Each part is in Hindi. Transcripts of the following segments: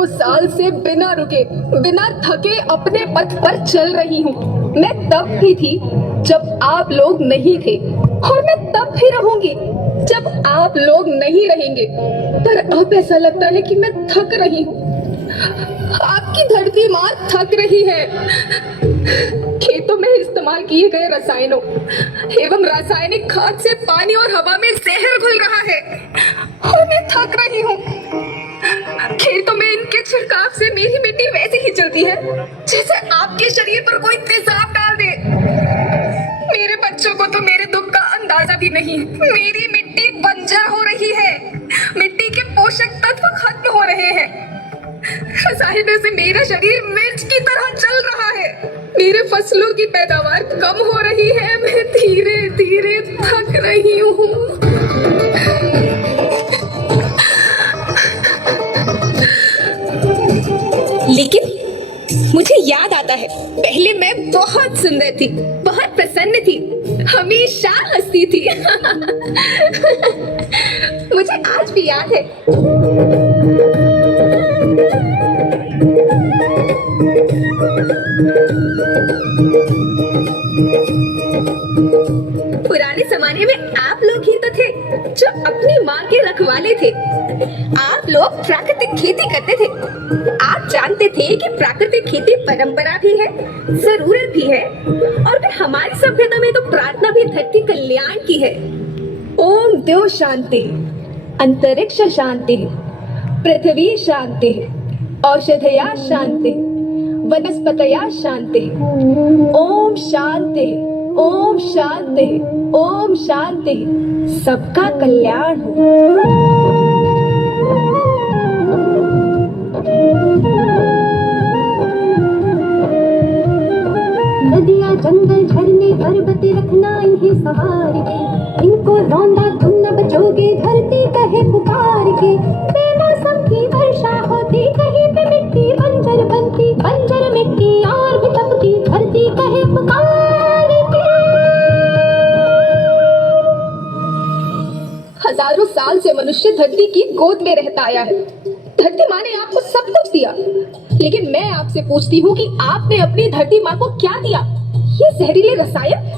हजारों साल से बिना रुके बिना थके अपने पथ पर चल रही हूँ। मैं तब भी थी जब आप लोग नहीं थे और मैं तब भी रहूंगी जब आप लोग नहीं रहेंगे। पर अब ऐसा लगता है कि मैं थक रही हूँ। आपकी धरती माँ थक रही है। खेतों में इस्तेमाल किए गए रसायनों एवं रासायनिक खाद से पानी और हवा में जहर घुल रहा है और मैं थक रही हूँ। खेतों में इनके छिड़काव से मेरी मिट्टी वैसे ही चलती है जैसे आपके शरीर पर कोई तेजाब डाल दे। मेरे बच्चों को तो मेरे दुख का अंदाजा भी नहीं। मेरी मिट्टी बंजर हो रही है। मिट्टी के पोषक तत्व खत्म हो रहे हैं। रसायनों से मेरा शरीर मिर्च की तरह जल रहा है। मेरे फसलों की पैदावार कम हो रही है। मैं धीरे धीरे थक रही हूँ। लेकिन मुझे याद आता है, पहले मैं बहुत सुंदर थी, बहुत प्रसन्न थी, हमेशा हंसती थी। मुझे आज भी याद है। पुराने जमाने में आप लोग ही तो थे जो अपनी माँ के रखवाले थे। आप लोग प्राकृतिक खेती करते थे। आप जानते थे कि प्राकृतिक खेती परंपरा भी है, जरूरत भी है, और फिर हमारी सभ्यता में तो प्रार्थना भी धरती कल्याण की है। ओम देव शांति, अंतरिक्ष शांति, पृथ्वी शांति, औषधया शांति, वनस्पतया शांति। ओम शांति, ओम शांति, ओम शांति। सबका कल्याण हो। नदियाँ, जंगल, झरने, पर्वत रखना इन्हें सवार के। इनको रौंदा तुम न बचोगे, धरती कहे पुकार के। बेमौसम की वर्षा होती, कहीं पे मिट्टी बंजर बनती। बंजर मिट्टी और भी तपती, धरती कहे पुकार के। हजारों साल से मनुष्य धरती की गोद में रहता आया है। धरती माँ ने आपको सब कुछ दिया, लेकिन मैं आपसे पूछती हूँ कि आपने अपनी धरती माँ को क्या दिया? ये जहरीले रसायन,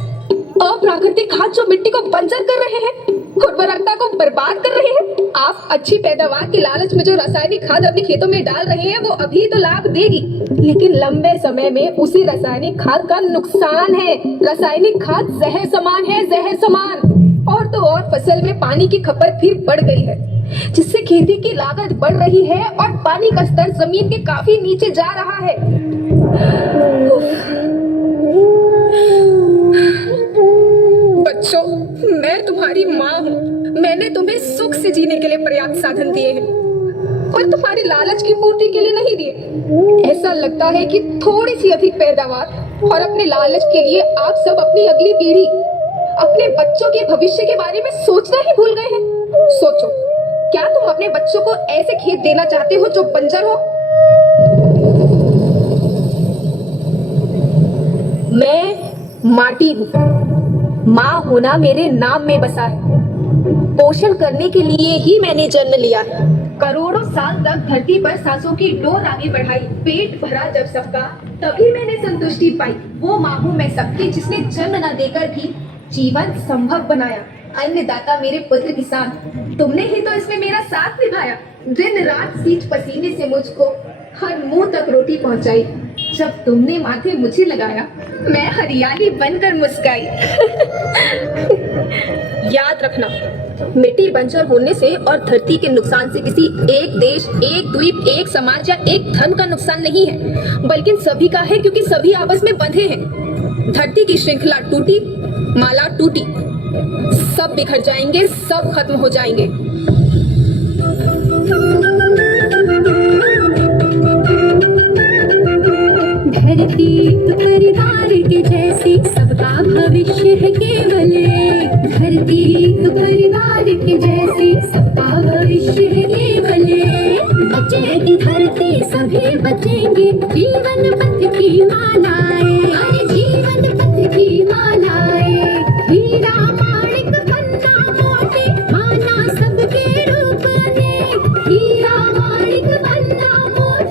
अप्राकृतिक खाद जो मिट्टी को बंजर कर रहे हैं, उर्वरकता को बर्बाद कर रहे हैं। आप अच्छी पैदावार के लालच में जो रासायनिक खाद अपने खेतों में डाल रहे हैं, वो अभी तो लाभ देगी, लेकिन लंबे समय में उसी रासायनिक खाद का नुकसान है। रासायनिक खाद जहर समान है, जहर समान। और तो और फसल में पानी की खपत फिर बढ़ गई है, जिससे खेती की लागत बढ़ रही है और पानी का स्तर जमीन के काफी नीचे जा रहा है। बच्चों, मैं तुम्हारी माँ हूँ। मैंने तुम्हें सुख से जीने के लिए पर्याप्त साधन दिए हैं, पर तुम्हारी लालच की पूर्ति के लिए नहीं दिए। ऐसा लगता है कि थोड़ी सी अधिक पैदावार और अपने लालच के लिए आप सब अपनी अगली पीढ़ी, अपने बच्चों के भविष्य के बारे में सोचना ही भूल गए हैं। सोचो, क्या तुम अपने बच्चों को ऐसे खेत देना चाहते हो जो बंजर हो? मैं माटी हूँ। माँ होना मेरे नाम में बसा है। पोषण करने के लिए ही मैंने जन्म लिया है। करोड़ों साल तक धरती पर सांसों की डोर आगे बढ़ाई। पेट भरा जब सबका, तभी मैंने संतुष्टि पाई। वो माँ हूँ मैं सबकी, जिसने जन्म न देकर भी जीवन संभव बनाया। अन्नदाता मेरे पुत्र किसान, तुमने ही तो इसमें मेरा साथ निभाया। दिन रात सींच पसीने से मुझको हर मुंह तक रोटी पहुंचाई। जब तुमने माथे मुझे लगाया, मैं हरियाली बनकर मुस्काई। याद रखना, मिट्टी बंजर होने से और धरती के नुकसान से किसी एक देश, एक द्वीप, एक समाज या एक धर्म का नुकसान नहीं है, बल्कि सभी का है, क्योंकि सभी आपस में बंधे हैं। धरती की श्रृंखला टूटी, माला टूटी, सब बिखर जाएंगे, सब खत्म हो जाएंगे। धरती तो परिवार के जैसी, सबका भविष्य है केवल। धरती तो परिवार के जैसी, सबका भविष्य है केवल। बचेगी धरती, सभी बचेंगे। जीवन पथ की मालाएं, अरे जीवन पथ की मालाएं। हीरा माणिक पन्ना मोती, माना सबके रूप ने। हीरा माणिक पन्ना मोती,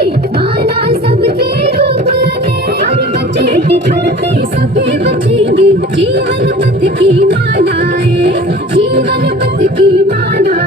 जीवन पथ की मालाएं, जीवन पथ की मालाएं।